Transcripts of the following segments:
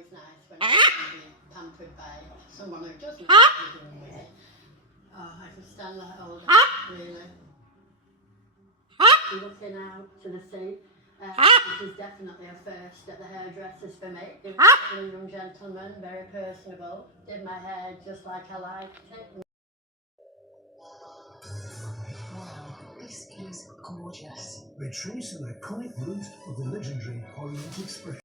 always nice when you can be pampered by someone who doesn't know what you're doing with it. Oh, I can stand that all day, really. Looking out to the sea. This is definitely a first at the hairdressers for me. It was a young gentleman, very personable, did my hair just like I liked it. Wow, this is gorgeous. They trace an iconic route of the legendary Orient Express.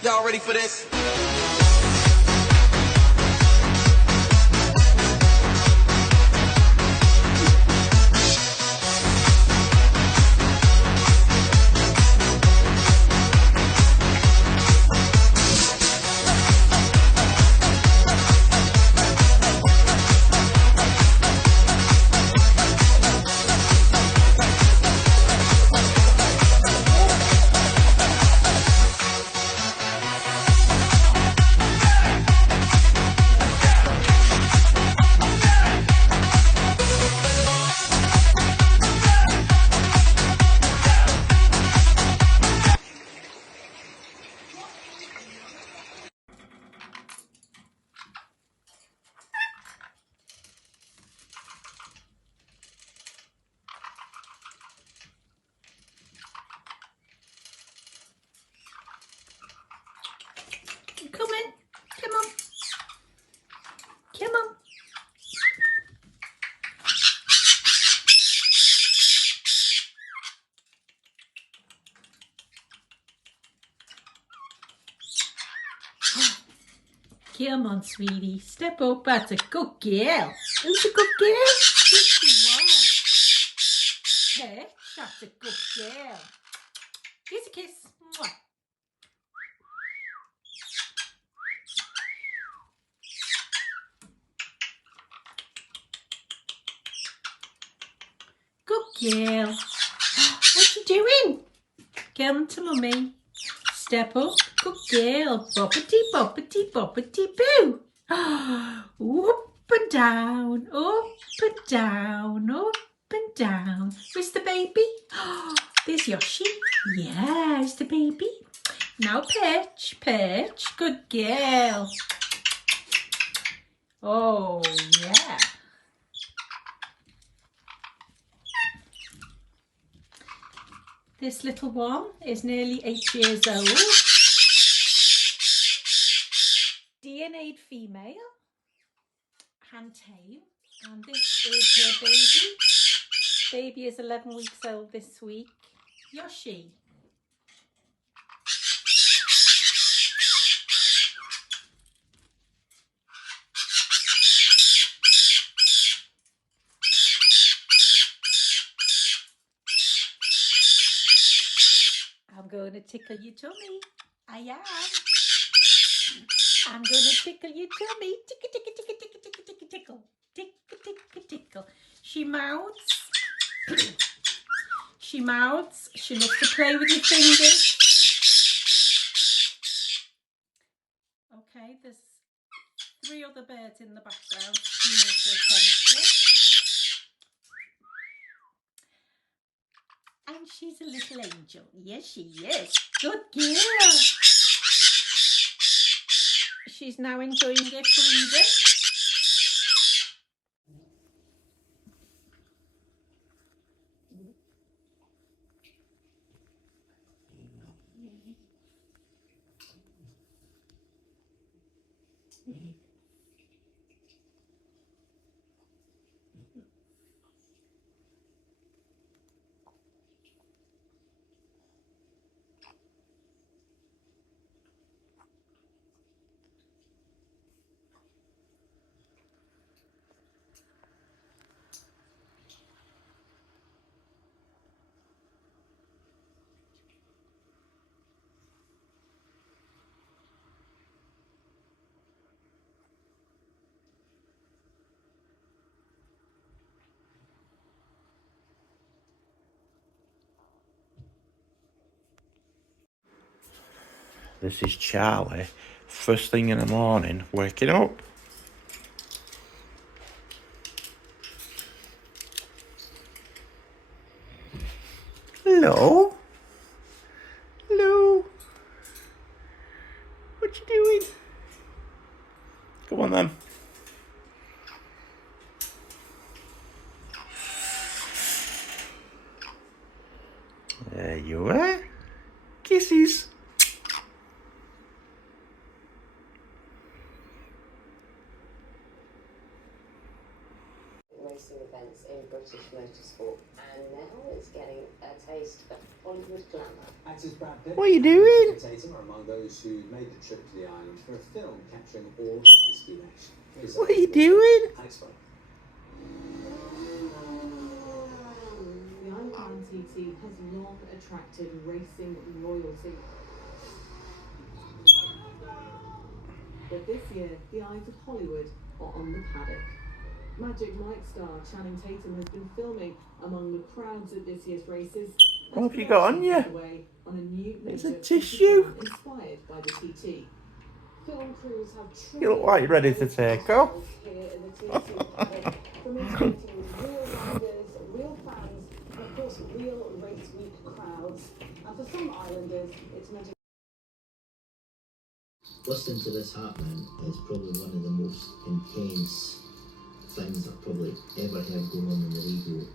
Y'all ready for this? Come in. Come on. Come on. Come on, sweetie. Step up. That's a good girl. Who's a good girl? Yes, you are. Perch. That's a good girl. Here's a kiss. Mwah. Good girl. What you doing? Come to mummy. Step up. Good girl. Boppity, boppity, boppity, boo. Up and down, up and down, up and down. Where's the baby? There's Yoshi. Yeah, it's the baby. Now perch, perch. Good girl. Oh, yeah. This little one is nearly 8 years old. DNA'd female, hand tame, and this is her baby. Baby is 11 weeks old this week. Yoshi. I'm going to tickle your tummy. I am. I'm going to tickle your tummy. Tickle, tickle, tickle, tickle, tickle, tickle, tickle. Tickle, tickle, tickle. She mouths. She mouths. She loves to play with your fingers. Okay, there's 3 other birds in the background screaming for attention. And she's a little angel. Yes, she is. Good girl. She's now enjoying her freedom. This is Charlie, first thing in the morning, waking up. Hello? Hello? What you doing? Come on then. There you are. Kisses. Racing events in British motorsport, and now it's getting a taste of Hollywood glamour. Actors Brad Pitt What are you doing? and Tatum are among those who made the trip to the island for a film capturing all high-speed action. Here's What are you doing? Alex Bowen. The Isle of TT has long attracted racing royalty. But this year, the eyes of Hollywood are on the paddock. Magic Mike star Channing Tatum has been filming among the crowds at this year's races. What have you got on you? On a new It's a major tissue. inspired by the TT. Film crews have You look like you're ready to take off. here in the TT paddock from interacting with real riders, real fans, and of course real race week crowds. And for some islanders, it's meant to. Listening to this happening is probably one of the most intense things I've probably ever heard going on in the radio.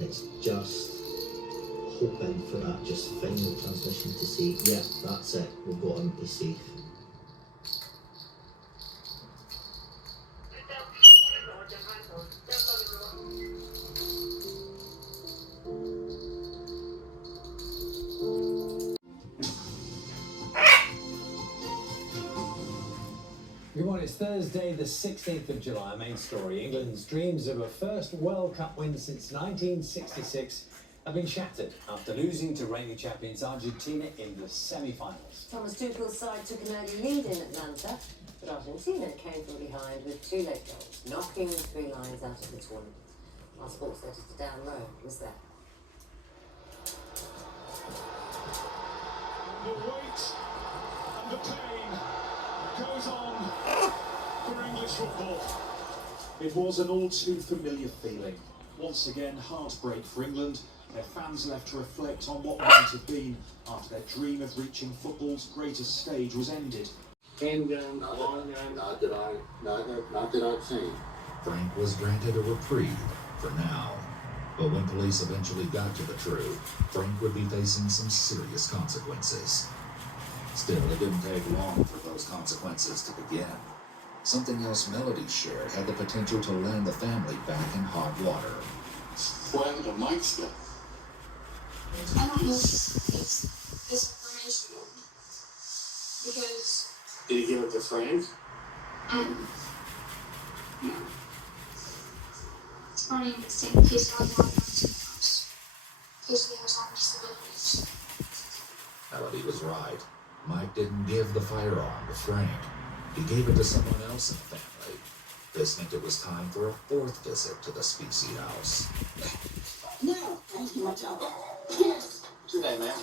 It's just hoping for that just final transmission to say, yeah, that's it, we've got him, he's safe. Good morning, it's Thursday the 16th of July. Main story, England's dreams of a first World Cup win since 1966 have been shattered after losing to reigning champions Argentina in the semi-finals. Thomas Tuchel's side took an early lead in Atlanta, but Argentina came from behind with 2 late goals, knocking the 3 Lions out of the tournament. Our sports editor Dan Rowe was there. The weight and the pain goes on for English football. It was an all too familiar feeling. Once again, heartbreak for England. Their fans left to reflect on what might have been after their dream of reaching football's greatest stage was ended. Handgun, long gun. Not that I've seen. Frank was granted a reprieve for now. But when police eventually got to the truth, Frank would be facing some serious consequences. Still, it didn't take long for those consequences to begin. Something else Melody shared had the potential to land the family back in hot water. What happened to Mike's stuff? I don't know if it's information because. Did he give it to Frank? No. It's not even the same piece of the house. Usually has all disabilities. Melody was right. Mike didn't give the firearm to Frank. He gave it to someone else in the family. This meant it was time for a 4th visit to the Specie house. No, thank you, much What's your name, ma'am?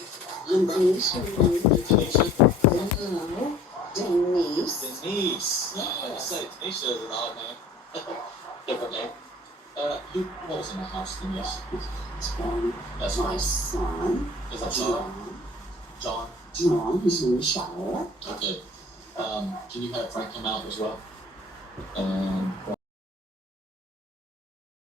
I'm Denise. Tanisha? No, Denise. Denise. I say Tanisha is an odd name. Different name. What was in the house, Denise? That's My nice. son. Is that John? John? John, he's in the shower. Okay. Can you have Frank come out as well? And